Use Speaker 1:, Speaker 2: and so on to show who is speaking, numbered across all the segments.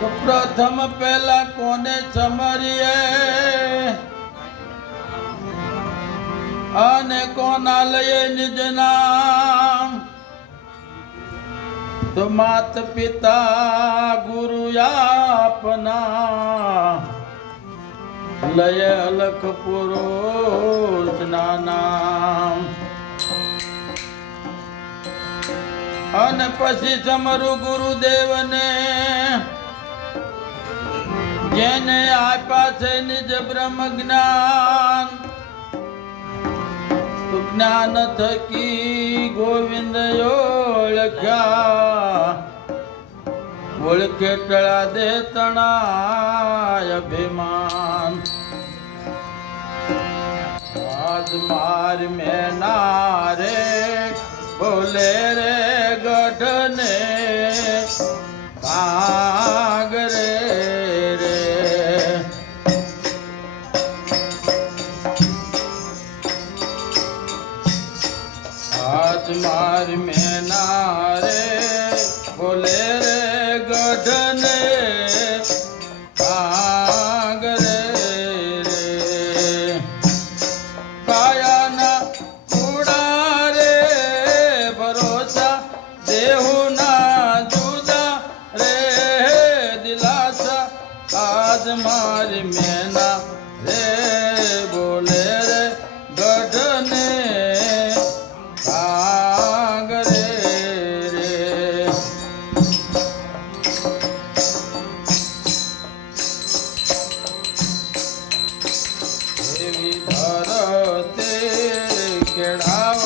Speaker 1: તો પ્રથમ પહેલા કોને ચમરીએ? અને કોના લઈએ નિજ નામ? તો માત પિતા ગુરુ આપના લય અલખ પુરુષ નામ અને પછી સમરું ગુરુદેવને જેને આપ્યા છે નિજ બ્રહ્મ જ્ઞાન. જ્ઞાન થકી ગોવિંદ ઓળખ્યા. ઓળખે ટળા દે તણાય અભિમાન. આજ માર મેના રે બોલે મેના રે બોલે રે ગઢને Bernardo.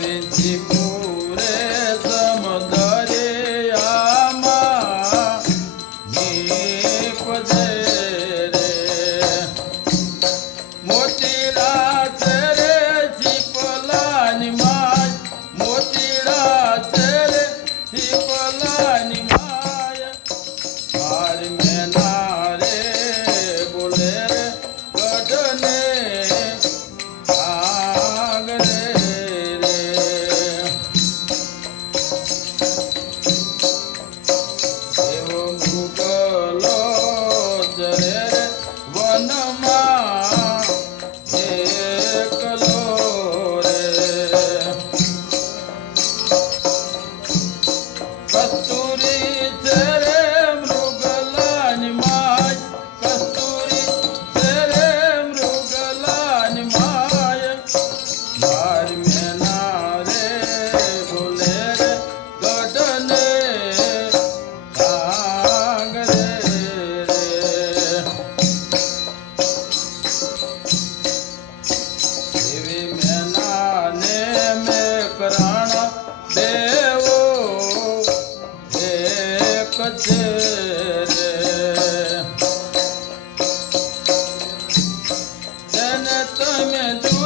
Speaker 1: gente But में